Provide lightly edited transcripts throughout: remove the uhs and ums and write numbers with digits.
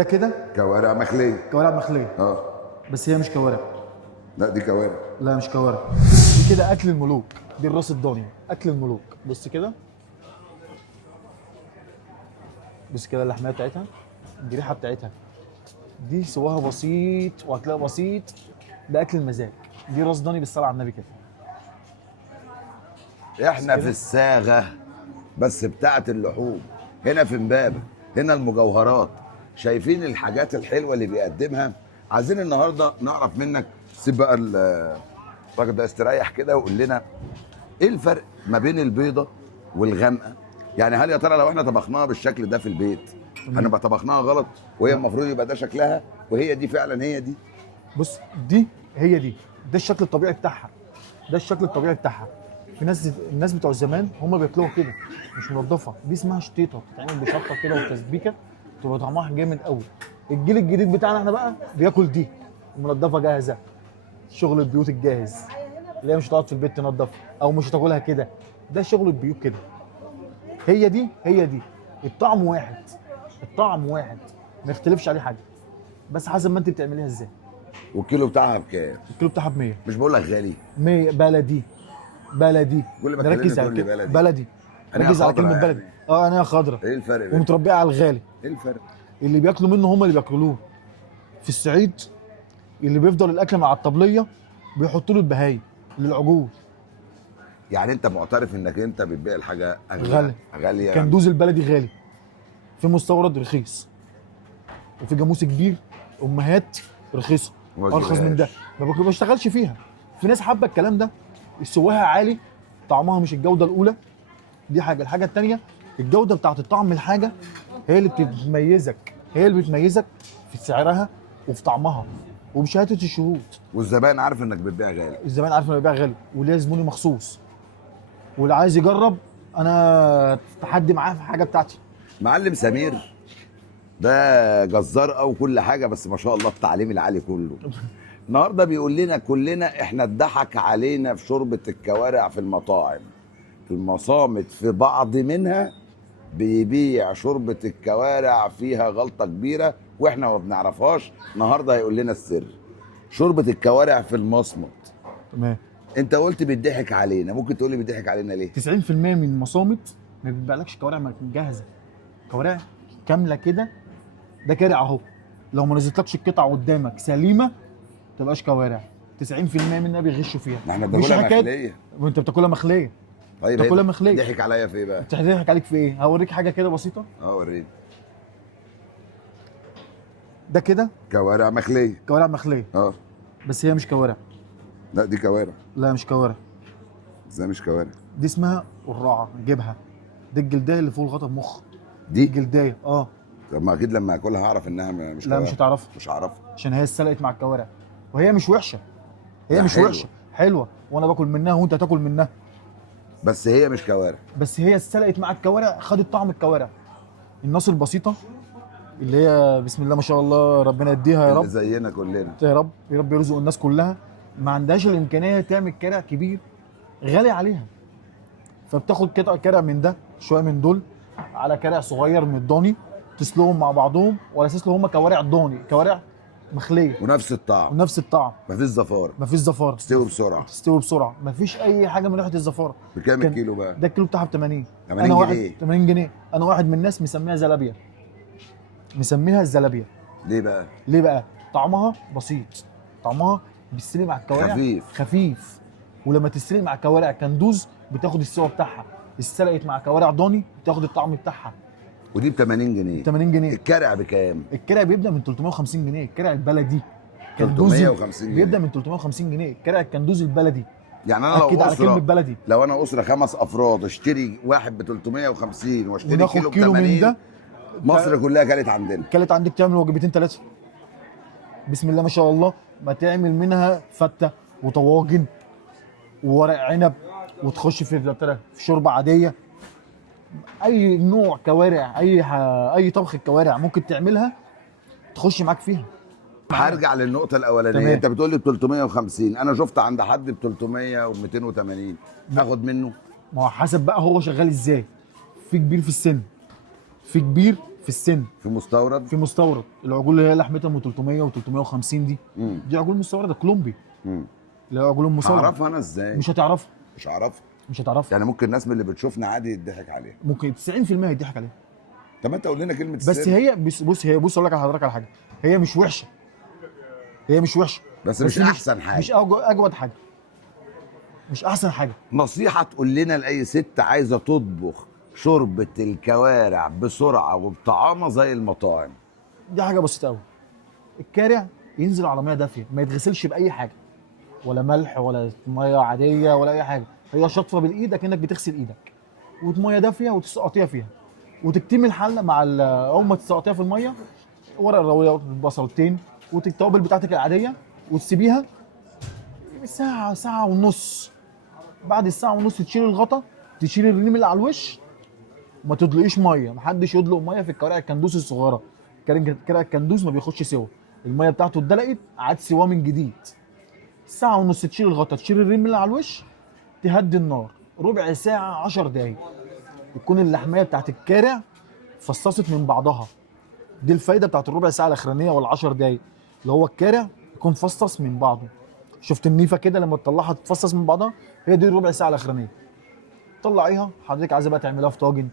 ده كده كوارع مخليه. كوارع مخليه، بس هي مش كوارع. لا دي كوارع. لا مش كوارع، دي كده اكل الملوك. دي الراس الضاني، اكل الملوك. بص كده، بص كده اللحميه بتاعتها، الجريحه بتاعتها دي سواها بسيط وهتلاقي بسيط. ده اكل المزاج. دي راس ضاني بالصلاه على النبي كده. احنا في الصاغه بس بتاعه اللحوم، هنا في امبابه، هنا المجوهرات. شايفين الحاجات الحلوه اللي بيقدمها. عايزين النهارده نعرف منك. سيب بقى الراجل ده يستريح كده ويقول لنا ايه الفرق ما بين البيضه والغامقه. يعني هل يا ترى لو احنا طبخناها بالشكل ده في البيت هنبقى طبخناها غلط، وهي المفروض يبقى ده شكلها وهي دي فعلا هي دي؟ بص دي هي دي، ده الشكل الطبيعي بتاعها، ده الشكل الطبيعي بتاعها. في الناس بتوع زمان هم بياكلوها كده مش منضفه. دي اسمها شطيطه، بتتعمل بشطه كده وتسبيكه، تبقى طعمها جامد قوي. الجيل الجديد بتاعنا احنا بقى بياكل دي منضفه جاهزه، شغل البيوت الجاهز اللي هي مش هتقعد في البيت تنضف او مش هتاكلها كده. ده شغل البيوت كده. هي دي هي دي، الطعم واحد، الطعم واحد، ما يختلفش عليه حاجه، بس حسب ما انت بتعمليها ازاي. والكيلو بتاعها بكام؟ الكيلو بتاعها ب 100. مش بقول لك غالي؟ 100 بلدي، بلدي. كل ما نركز تكلمني على تقول لي كده، بلدي. بلدي. انا ركز على خضرا كلمه بلدي. يعني. انا خضرا ايه الفرق بينهم؟ ومتربيه على الغالي. ايه الفرق؟ اللي بياكلوا منه هم اللي بياكلوه. في الصعيد اللي بيفضل الاكل مع الطبليه بيحطوا له البهايم للعجول. يعني انت معترف انك انت بتبيع الحاجه غالي. غاليه يعني. كندوز البلدي غالي، في مستورد رخيص، وفي جاموس كبير امهات رخيصه وما ارخص من ده. تجيبهاش. ما بشتغلش فيها. في ناس حابه الكلام ده، سواها عالي، طعمها مش الجوده الاولى. دي حاجه. الحاجه الثانيه، الجوده بتاعت الطعم من الحاجه هي اللي بتميزك، هي اللي بتميزك في سعرها وفي طعمها وبشهاده الشهود. والزبائن عارف انك بتبيع غالي. الزبائن عارف انه بيبيع غالي، وليه زبوني مخصوص، واللي عايز يجرب انا تحدي معاه في حاجه بتاعتي. معلم سمير ده جزار او كل حاجه، بس ما شاء الله التعليم العالي كله. النهارده بيقول لنا كلنا احنا اتضحك علينا في شوربه الكوارع في المطاعم. المصامت في بعض منها بيبيع شوربه الكوارع فيها غلطه كبيره واحنا ما بنعرفهاش. النهارده هيقول لنا السر. شوربه الكوارع في المصمت. تمام. انت قلت بيضحك علينا، ممكن تقول لي بيضحك علينا ليه؟ 90% من المصامت ما بيبيعلكش كوارع جاهزه، كوارع كامله كده. ده كارع اهو، لو ما نزلتلكش القطع قدامك سليمه ما تبقاش كوارع. 90% منها بيغشوا فيها. ما احنا مش بناكلها حكايه مخليه. وانت بتاكلها مخليه. طيب بتاكلها مخليه. ضحك عليا في ايه بقى؟ بتضحك عليك في ايه؟ هوريك حاجه كده بسيطه. وريني. ده كده كوارع مخليه. كوارع مخليه، بس هي مش كوارع. لا دي كوارع. لا مش كوارع. ازاي مش كوارع؟ دي اسمها قراعه، جيبها. دي الجلدايه اللي فوق الغطا بمخ. دي الجلدايه طب ما اكيد لما اكلها هعرف انها مش لا كوارع. مش هتعرفها. مش هعرفها عشان هي اتسلقت مع الكوارع، وهي مش وحشه. هي مش حلوة. وحشه، حلوه، وانا باكل منها وانت هتاكل منها. بس هي مش كوارع. بس هي اتسلقت مع الكوارع، خدت طعم الكوارع. الناس البسيطه اللي هي بسم الله ما شاء الله ربنا يديها يا اللي رب، زينا كلنا. يا رب يا رب يرزق الناس كلها، ما عندهاش الامكانيه تعمل كرع كبير غالي عليها، فبتاخد قطع كرع من ده، شويه من دول، على كرع صغير من الضاني، تسلقهم مع بعضهم، ولا تسلق هم كوارع ضاني، كوارع مخليه ونفس الطعم. ونفس الطعم. مفيش زفاره. مفيش زفاره. تستوي بسرعه. تستوي بسرعه، مفيش اي حاجه من ريحه الزفاره. بكام الكيلو بقى؟ ده الكيلو بتاعها ب 80. 80 انا جنيه. 80 جنيه. انا واحد من الناس مسميها زلابيا، مسميها الزلابيا. ليه بقى؟ ليه بقى؟ طعمها بسيط، طعمها بيستلم مع الكوارع خفيف. ولما تستلم مع الكوارع كندوز بتاخد السوا بتاعها، استلقت مع كوارع ضاني بتاخد الطعم بتاعها. ودي ب 80 جنيه. 80 جنيه. الكرع بكام؟ الكرع بيبدا من 350 جنيه، الكرع البلدي 350 جنيه بيبدا من 350 جنيه، الكرع الكندوز البلدي. يعني انا لو اكيد على كلمه بلدي. لو انا اسره 5 افراد اشتري واحد ب 350 واشتري وناخد كيلو ب كيلو 80، من ده، مصر كلها كانت عندنا. كانت عندك تعمل وجبتين 3 بسم الله ما شاء الله. ما تعمل منها فته وطواجن وورق عنب، وتخش في شوربه عاديه. اي نوع كوارع، اي طبخ الكوارع ممكن تعملها تخش معاك فيها. هرجع للنقطه الاولانيه. انت بتقول لي ب 350، انا شفت عند حد ب 300 و280، اخد منه؟ ما هو حسب بقى هو شغال ازاي. في كبير في السن، في كبير في السن. في مستورد. في مستورد. العجول اللي هي لحمتها من 300 و350 دي، مم. دي عجول مستورده كولومبي، مم. اللي هي عجول مصورة. هعرفها انا ازاي؟ مش هتعرفها. مش هعرفها. مش هتعرفها. يعني ممكن الناس من اللي بتشوفنا عادي يضحك عليها. ممكن 90% يضحك عليها. طب انت قول لنا كلمه بس السر. هي بص اقول لك على حضرتك على حاجه، هي مش وحشه. هي مش وحشه. بس مش احسن حاجه. مش اجود حاجه. مش احسن حاجه. نصيحه تقول لنا لاي ست عايزه تطبخ شوربه الكوارع بسرعه وبطعامه زي المطاعم. دي حاجه بسيطه قوي. الكارع ينزل على ميه دافيه، ما يتغسلش باي حاجه، ولا ملح ولا ميه عاديه ولا اي حاجه، هي شطفه بالايد كانك بتغسل ايدك، وميه دافيه وتسقطيها فيها، وتكتمي الحله مع اول ما تسقطيها في الميه ورق الراويه بصلتين والتوابل بتاعتك العاديه، وتسيبيها ساعه ساعه ونص. بعد الساعه ونص تشيل الغطا، تشيل الريم اللي على الوش، وما تدلقيش ميه. محدش يدلق ميه في الكوارع الكندوس الصغيره. كوارع الكندوس ما بياخدش سوا، الميه بتاعته اتدلقت عاد سوا من جديد. ساعه ونص تشيل الغطا، تشيل الريم اللي على الوش، تهدي النار ربع ساعه 10 دقايق، يكون اللحميه بتاعت الكارع فصصت من بعضها. دي الفايده بتاعت الربع ساعه الاخرانيه ولا 10 دقايق، اللي هو الكارع يكون فصص من بعضه. شفت النيفه كده لما تطلعها تتفصص من بعضها؟ هي دي الربع ساعه الاخرانيه. طلعيها. حضرتك عايزه بقى تعملها في طاجن،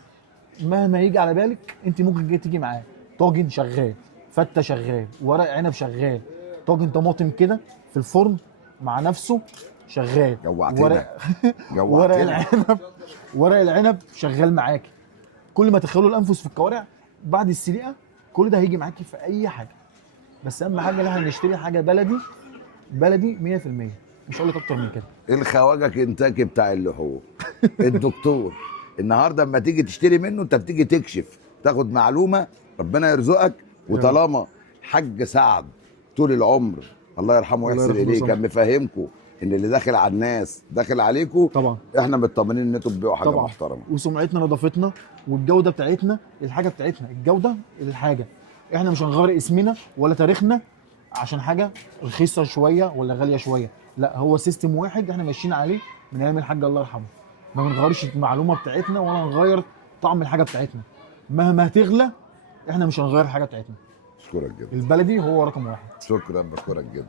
مهما يجي على بالك انت ممكن تيجي معاه. طاجن شغال، فته شغال، ورق عنب شغال، طاجن طماطم كده في الفرن مع نفسه شغال. جوعتنا. ورق العنب، ورق العنب شغال معاكي. كل ما تدخلوا الانفس في الكوارع بعد السليقه، كل ده هيجي معاكي في اي حاجه. بس اهم حاجه ان احنا نشتري حاجه بلدي، بلدي 100%. مش هقول لك اكتر من كده. الخواجه كنتاكي بتاع اللحوم الدكتور النهارده اما تيجي تشتري منه انت بتيجي تكشف، تاخد معلومه، ربنا يرزقك. وطالما حاج سعد طول العمر الله يرحمه ويحسن اليه كان مفهمكم ان اللي داخل على الناس داخل عليكم، طبعا احنا مطمنين ان انتوا بتبيعوا حاجه طبعا محترمه. وسمعتنا نظافتنا والجوده بتاعتنا، الحاجه بتاعتنا الجوده الحاجه. احنا مش هنغير اسمنا ولا تاريخنا عشان حاجه رخيصه شويه ولا غاليه شويه، لا هو سيستم واحد احنا ماشيين عليه من ايام الحاج الله يرحمه. ما بنغيرش المعلومه بتاعتنا ولا نغير طعم الحاجه بتاعتنا. مهما هتغلى احنا مش هنغير الحاجه بتاعتنا. بشكرك جدا. البلدي هو رقم واحد. شكرا، بشكرك جدا.